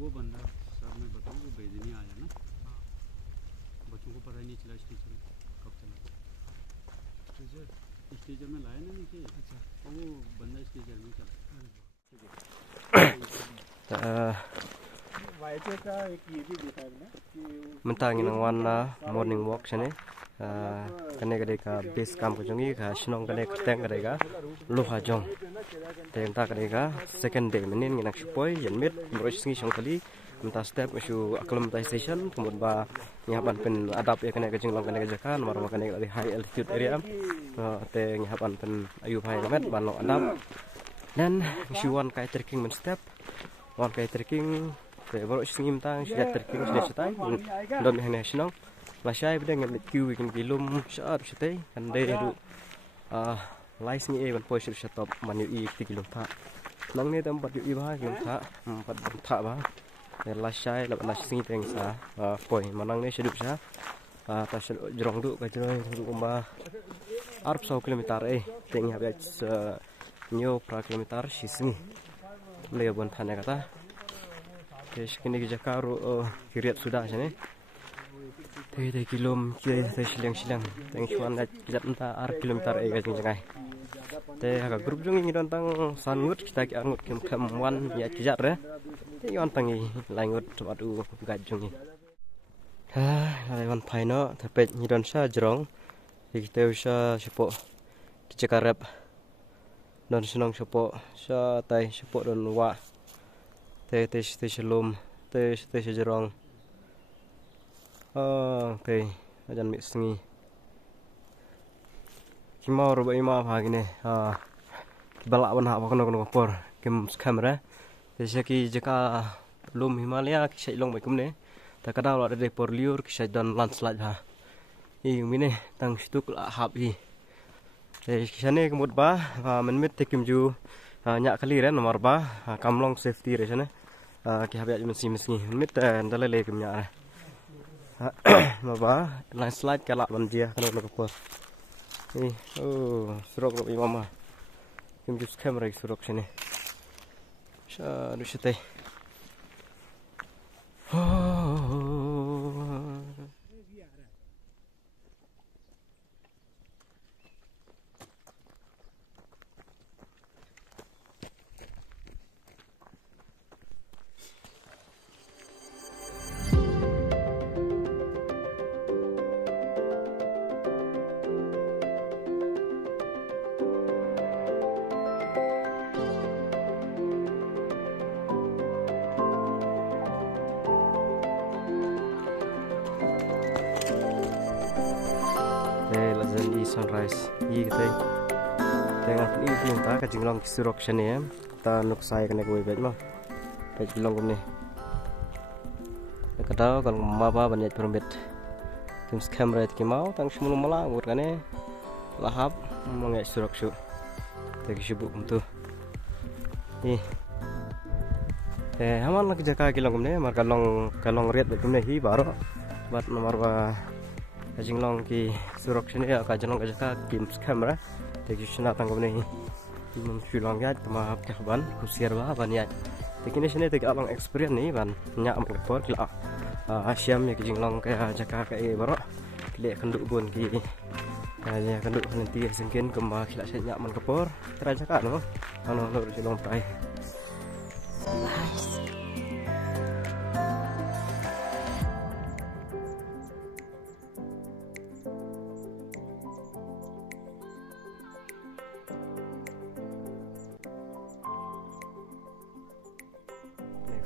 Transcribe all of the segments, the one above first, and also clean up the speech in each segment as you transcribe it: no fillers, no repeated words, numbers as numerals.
वो बंदा सर मैं बताऊँ वो बेदनी आया ना, बच्चों को पता ही नहीं चला स्टेशन कब चला। स्टेशन में लाया ना नीचे। अच्छा। और वो बंदा स्टेशन में चला। वाइचे का एक ये भी देखा है ना कि mentang nang wana morning walk sini kane kade ka base camp ko jongi ka shinong kane teng kade ka loha jong teng ta kade ka second day menin nginak shpoi yan mit mro singi shong kali menta step isu acclimatization kemudian ba nyapan pen adap ya kane ka jinglong kane ka jaka nomor kane dari high altitude area te nyapan pen ayu bhai lamet ban lo adap dan isu one kai trekking men step one kai trekking baru singim tang sudah terking sudah setai don hene sinong lasai beda ngam kiu weekend kilum saat setai kan de du lais ni ban poi sur stop manu i kilum tha nang ne tam pat i ba kilum tha pat tha ba lasai la lasing teng sa poi manang ne sedup sa ta jrong du ka jroi du ba arp 100 kilometer teng ya nyo pra kilometer sisni le bon thane kata kini Jakarta kiriat sudah sini. Teh kilom kiri teh silang. Teng cuan dah kijat entah kilometer gajeng jengai. Teh agak grup jungi ngidon tang sangut kita ki angut kem wan ya kijat re. Teh yon tangi langut tempat gajungi. Lawan paino tapi ngidon sa jerong. Kita usah sepo dicekarep. Don senong sepo sa tai sepo don wa. Teh shalom teh jerong oke ajan mik sengi kimau roba ima phagine balak ban ha kono por kim kamera teh ki jaka lum Himalaya ki sai long bakum ne ta kada lo de por liur ki sai don landslide ha i mine tang stuk la hab hi teh kisane kemut ba menmit tekim ju nyak kali re nomor ba kamlong safety re sana ki habya meski mit dalale kem nya ma ba landslide kala banjia kana lo ko surok ro mama kim jus kamera surok sini sha du shite sunrise i kete tengah ini kita ka jinglong surok sini ya ta nuk sai kene ko ibet ma ta jinglong ko ni kata kan maba banyak permit tim kamera ki mau tang semulu mala ngur kane lahap mengai surok su ta ki sibuk untuk haman lagi jaka kilong ne mar kalong riat bet ne hi baro bat nomor ba jinglong ki surok sini ya ka jinglong jaka kim kamera tegi sina tanggo ne mum shulong ya tama kahban kusiar ba ban ya tekini sini tegi along experience ni ban nya am por kila asyam ya ki jinglong ka jaka ka baro kile kenduk bun ki ya kenduk nanti sengkin kemba kila nya man kapor tra jaka no ano lo jinglong tai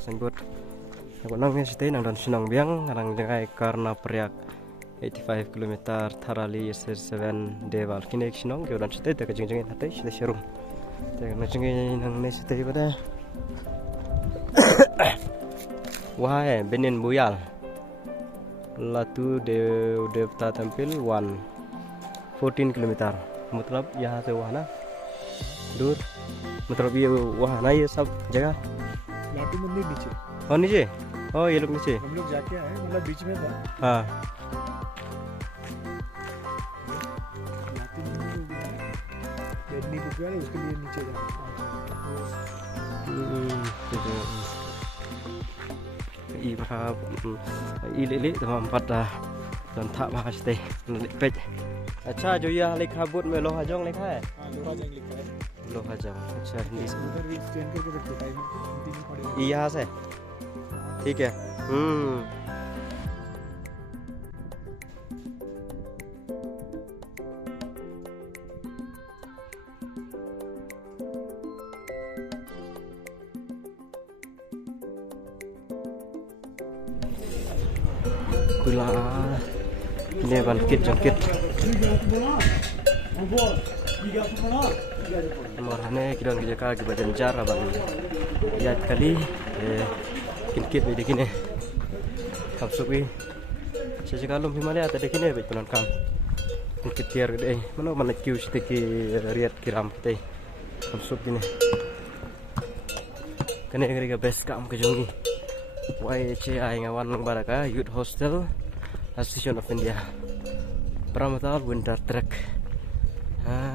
Senggut aku nangnya stay nang dan senang biang nang jangai karena periak 85 km Tharali 7 Deval kini senang ke dan stay tak jeng-jengin hati sudah serum tak jeng-jengin nang ne stay pada wah benin buyal latu devta tampil 14 km मतलब यहाँ से वहाँ ना दूर मतलब ये वहाँ ना ये सब जगह लाटू मंदिर नीचे और नीचे ये लोग नीचे हम लोग जाके आए मतलब बीच में था हाँ लाटू मंदिर बैठने को क्या है उसके लिए नीचे जाना i ba i lili tamam pat dan tak bahas teh pej. अच्छा जो ये लिखा बोर्ड में लोहा जोंग लिखा है हाँ लोहा जंग लिखा है लोहा जोंग अच्छा हिंदी से उधर भी स्टैंड करके रखो टाइम हिंदी में पढ़ेगा ये यहाँ से ठीक है Gula ini bangkit jangkit marane kidon kijaka ki badan jar abang ya kali kinkit be dekine kapsukwi sejakalum Himalaya tadi kini be tunan kam kinkit tiar gede mano mana kiu stiki riat kiram teh kapsuk ini kene ngeri best kam ke jongi YHI ngawan baraka Youth Hostel Association of India Pramatal Winter Trek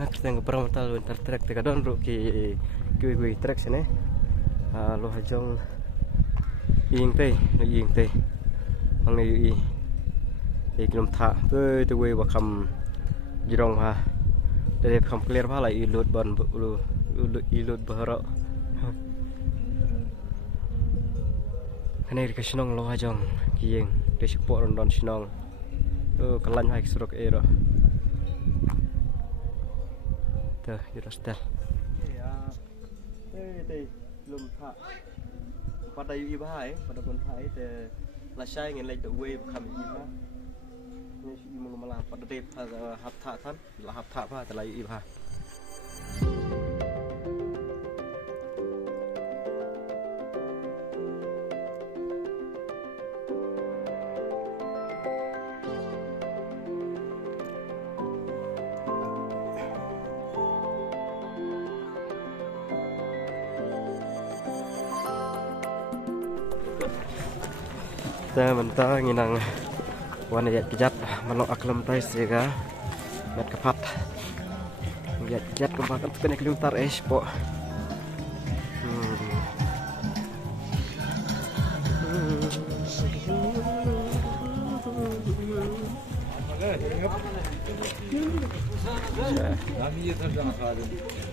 kita nge Pramatal Winter Trek teka don ru ki kui trek sini lo hajong ying teh mang ne yu i kilom tha te we wa kham jirong ha de kham clear pha lai i lut bon i lut bahara Kene ke Sinong lo hajong kiyeng de support don Sinong kalan hai surok ero te Eurostar ya te lum tha pada yu bahai pada pun hai te la sai ngin lek de we kham i ha ni si mu mala pada de hap tha than la hap tha pha te la yu ha mentah nginang wana yat kijat malok aklam tai sega met kapat yat kijat kempakan kena kilometer po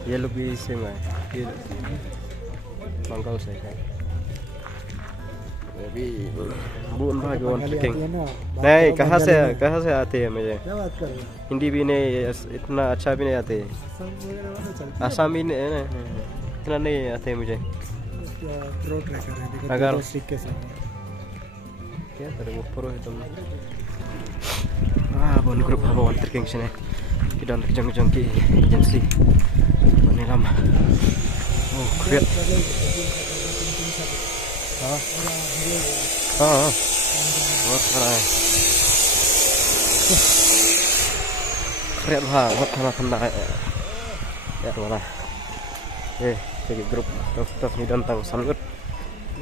ये लोग भी सेम है ये मंगल से है अभी बुन भागवान ट्रेकिंग नहीं कहाँ से आते हैं मुझे क्या बात कर रहे हो हिंदी भी नहीं इतना अच्छा भी नहीं आते आसामी नहीं इतना नहीं आते मुझे प्रो ट्रैकर है देखो अगर स्टिक के साथ क्या तेरे वो प्रो है तुम बुन ग्रुप भागवान ट्रेकिंग से kita jang ki agensi Manilam kret buat kerai kret buat kena ya mana jadi grup dokter ni tentang sangut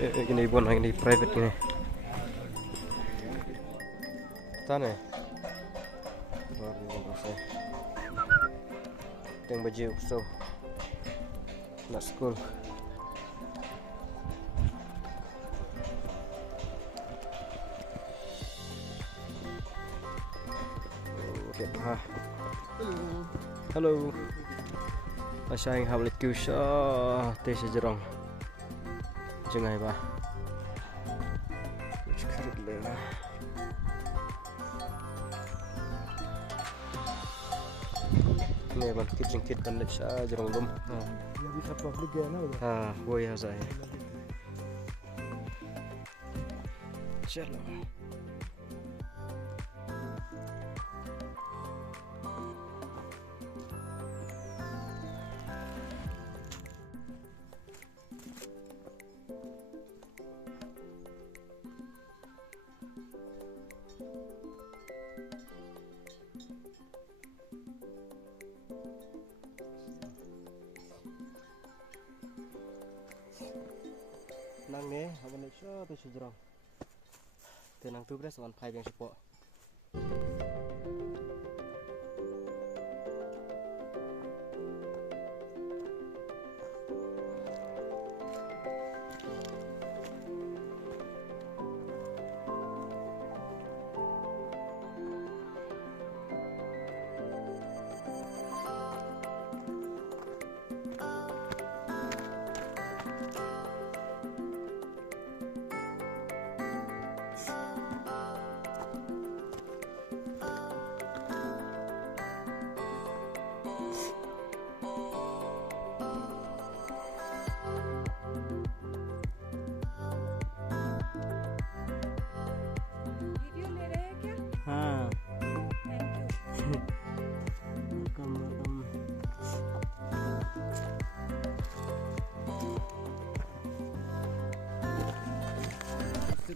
ini bukan ini private ini tanah yang baju so nak school okay hello masih habis kusha teh sejerong jengai ba kucrit le ने बन किट करने सा जरूर लम ये भी सब पब्लिक गया ना उधर हाँ वो यहाँ से है चलो nang ne haban sha te sujrong te nang tu bres wan phai beng sepo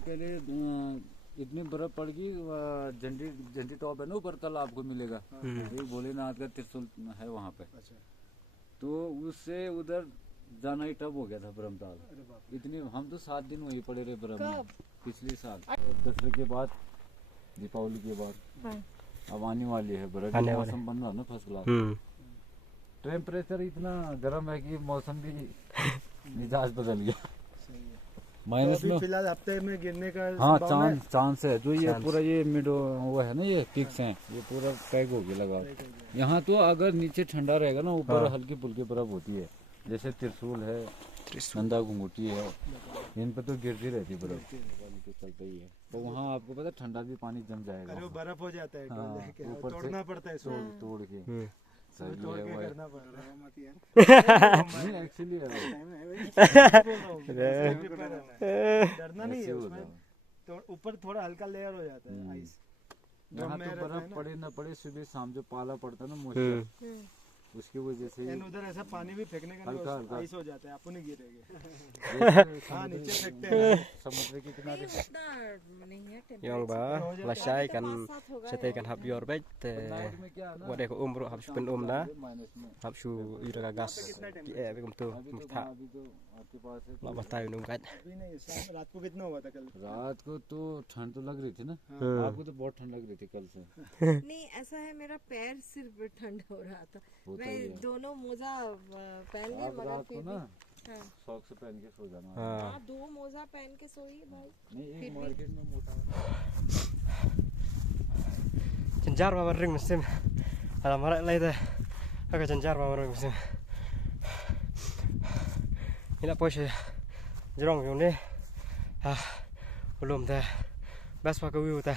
पहले इतनी बर्फ पड़ गई, झंडी टॉप है ना ऊपर, कल आपको मिलेगा, एक भोलेनाथ का त्रिशूल है वहाँ पे। तो उससे उधर जाना ही टफ हो गया था ब्रह्मताल। इतनी हम तो 7 दिन वहीं पड़े रहे बर्फ में पिछले साल। दशहरे के बाद, दीपावली के बाद अब आने वाली है बर्फ। मौसम बन रहा ना फर्स्ट क्लास। टेम्परेचर इतना गर्म है कि मौसम भी मिजाज बदल गया। माइनस में फिलहाल हफ्ते में गिरने का हाँ चांस है। जो ये पूरा ये मिडो वो है ना, ये पिक्स हैं, ये पूरा पैक हो गया लगा। यहाँ तो अगर नीचे ठंडा रहेगा ना, ऊपर हल्की फुल्की बर्फ होती है, जैसे त्रिशूल है, नंदा घुंघुटी है, इन पर तो गिरती रहती है बर्फ, तो चलता ही है। तो वहाँ आपको पता ठंडा भी पानी जम जाएगा, अरे वो बर्फ हो जाता है, ऊपर तोड़ना पड़ता है, तोड़ के तोड़ के करना पड़ रहा है मत यार। नहीं एक्चुअली डरना नहीं है उसमें, तो ऊपर थोड़ा हल्का लेयर हो जाता है आइस। यहाँ तो बर्फ पड़े न पड़े, सुबह शाम जो पाला पड़ता है ना मॉइस्चर, उसकी वजह से उधर ऐसा पानी भी फेंकने का हल्का आइस हो जाता है, आप नहीं गिरेंगे। हाँ नीचे फेंकते हैं समुद्र के किनारे। yang ba lasai kan sete kan hab yor bet wade ko umro hab spen na hab shu ira gas ki e be kumtu tha la batai num kat। रात को कितना हुआ था कल? रात को तो ठंड तो लग रही थी ना, आपको तो बहुत ठंड लग रही थी कल से। नहीं ऐसा है, मेरा पैर सिर्फ ठंड हो रहा था, मैं दोनों मोजा पहन ली मगर फिर भी सॉक्स पहन के सो जाना। हाँ 2 मोजा पहन के सोई भाई। नहीं एक मार्केट में मोटा cenjar ba ring mesim ala marak lai da aga cenjar ba ring mesim ila poche jrong yo ne belum ta bas pa ka wiu ta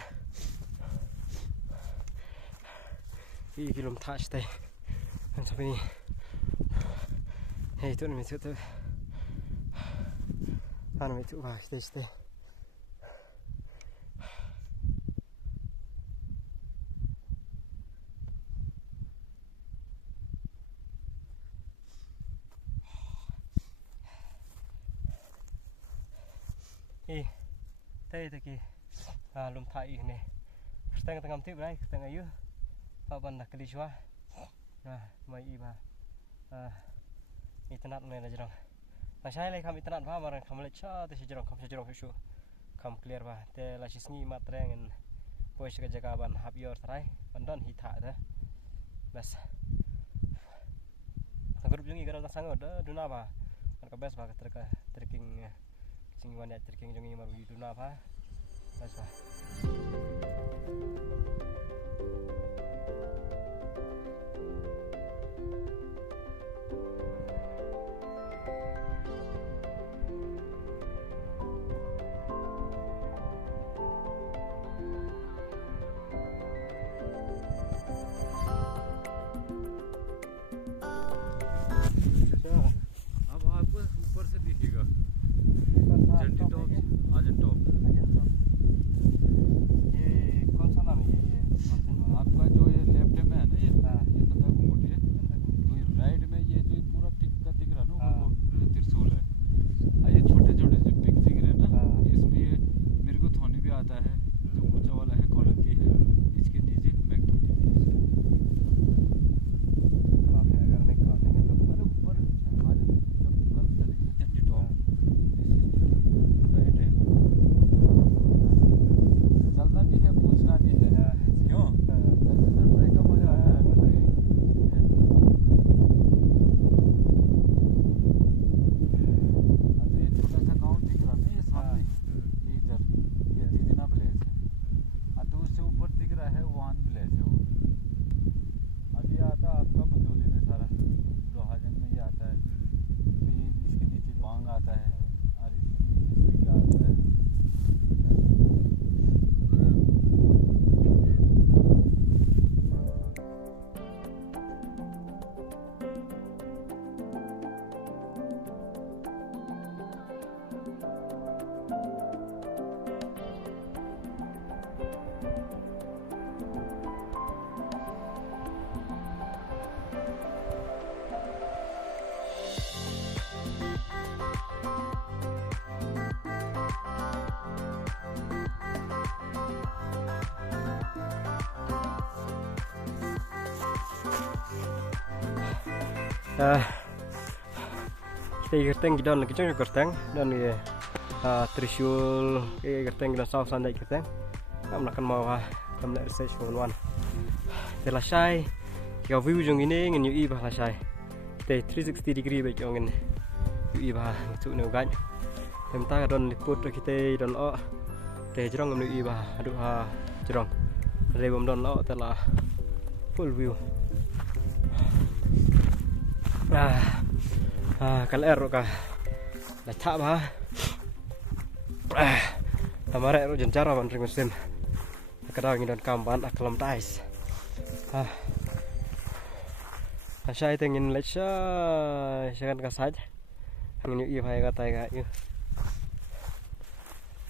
i kilom touch tai kan sabi ni hey tu ni tu anu itu ba stay tây thì kì lùm thai này stang tengam tip này tengah yu ban nak di chua mai iba internet này là gì rồi mà sai lại không internet vào mà không lại cho thì sẽ rồi su không clear ba te là chỉ nghĩ mặt reng poi sẽ jaga ban hab yor trai ban don hita dah bas grup jungi gara sang ada duna ba kan bes ba trekking sing wan ya trekking jungi maru duna ba bas ba kita gerteng gidon lagi cong gerteng dan ye Trishul gerteng gidon south sandai gerteng kam nakan mau kam nak research one telasai ya view jong ini ngin yu bah lasai te 360 degree baik jong ini yu bah tu no gan tem ta don liput kita don o te jrong ngam yu bah aduh jrong rebom don o telah full view kalau error kah dah tak bah amare ro jencara ban ring musim kadang ngidon kamban akalam tais asai tengin lecha sekan kasaj ngin yu bhai katai ga yu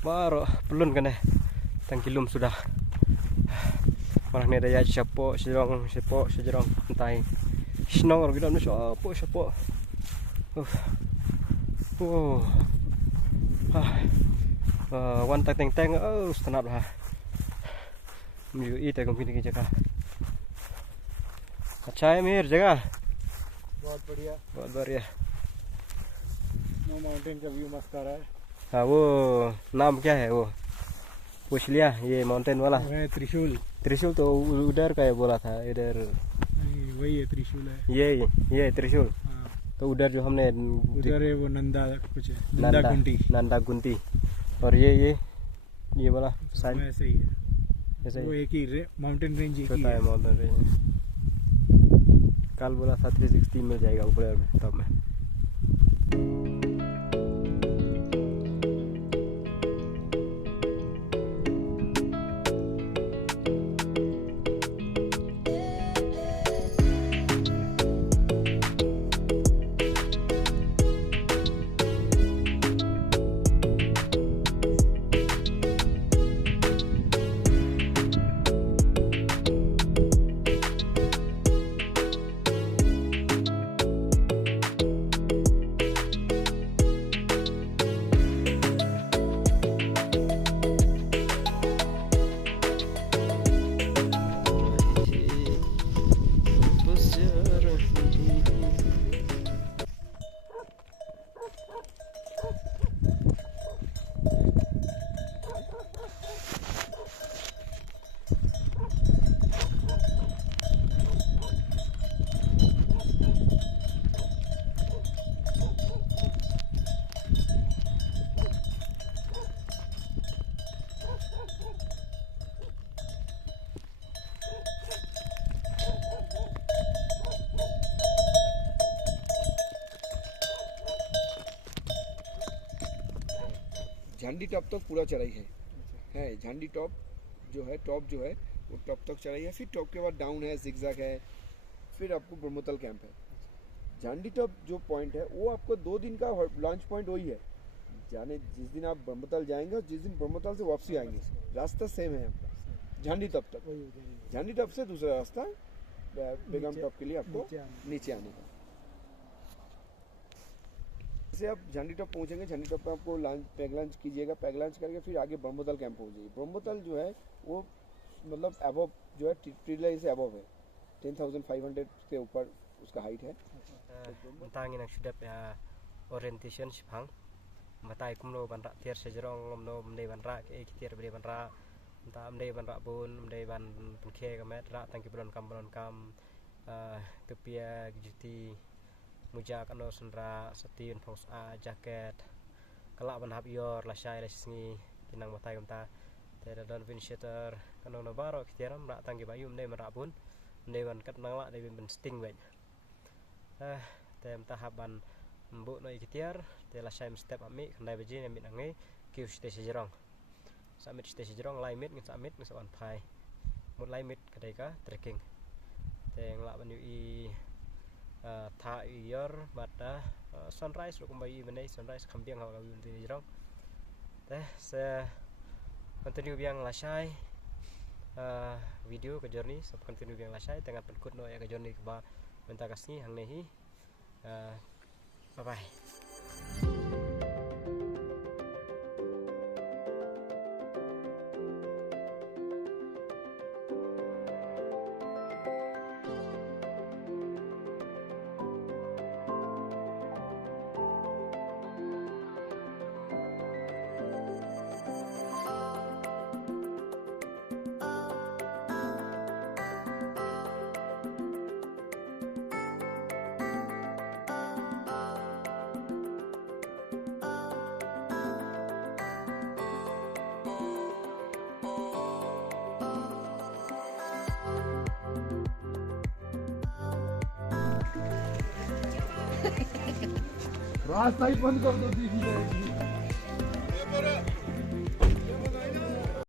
baru pelun kan tangkilum sudah orang ni daya siapa sejorong entai senang orang kita ni siapa wan teng setenap lah myu i te kompini ki jagah अच्छा है मेर जगह बहुत बढ़िया no mountain का व्यू मस्त आ रहा है हाँ वो नाम क्या है वो पूछ लिया ये माउंटेन वाला है त्रिशूल तो उधर का है बोला था इधर नहीं वही है त्रिशूल है ये त्रिशूल हाँ। तो उधर जो हमने उधर है वो नंदा कुछ है नंदा गुंती और ये वाला साइड ऐसे ही है ऐसे वो एक ही माउंटेन रेंज एक ही है माउंटेन रेंज कल बोला था 360 मिल जाएगा ऊपर में तब में झंडी टॉप तक पूरा चढ़ाई है झंडी टॉप जो है वो टॉप तक चढ़ाई है। फिर टॉप के बाद डाउन है, जिगजैग है, फिर आपको ब्रह्मतल कैंप है। झंडी टॉप जो पॉइंट है वो आपको 2 दिन का लॉन्च पॉइंट वही है, जाने जिस दिन आप ब्रह्मतल जाएंगे और जिस दिन ब्रह्मतल से वापसी आएंगे रास्ता सेम है आपका झंडी टॉप तक। झंडी टॉप से दूसरा रास्ता बेगम टॉप के लिए आपको नीचे आने का। जैसे आप झंडी टॉप पहुंचेंगे, झंडी टॉप पे आपको पैग लंच कीजिएगा, पैग लंच करके फिर आगे ब्रह्मतल कैंप पहुंच जाइए। ब्रह्मतल जो है वो मतलब अबव जो है ट्री लाइन से अबव है, 10,500 के ऊपर उसका हाइट है। Tentang yang sudah orientation sipang matai kumlo ban rak tiar sejerong ngomno mendai ban rak ke tiar beri ban rak entah mendai ban rak bun mendai ban pengke kamet rak tangki belon kam kepia juti mujak ano sendra setin pos a jaket kelak ban hab yor lasai lasni kinang matai kamta tera dan vinshater kano no baro kitiram rak tangki bayu mendai ban rak bun mendai ban kat nang lak dai ban sting wet tem tahapan mbuk no ikitiar te la shaim step ami khandai baji ne mit angai kiu ste sejerong samit ste sejerong lai mit ngin samit ngin sawan phai mut lai mit kadai ka trekking te ngla ban i tha yor bata sunrise ro kumbai benai sunrise khambiang ha ga yun te jerong te se continue biang la shai video ke journey sub continue biang la shai tengah penkut no ya ke journey ke ba benta kasni hang nehi bye bye. रास्ता ही बंद कर दो, दीदी जाएगी।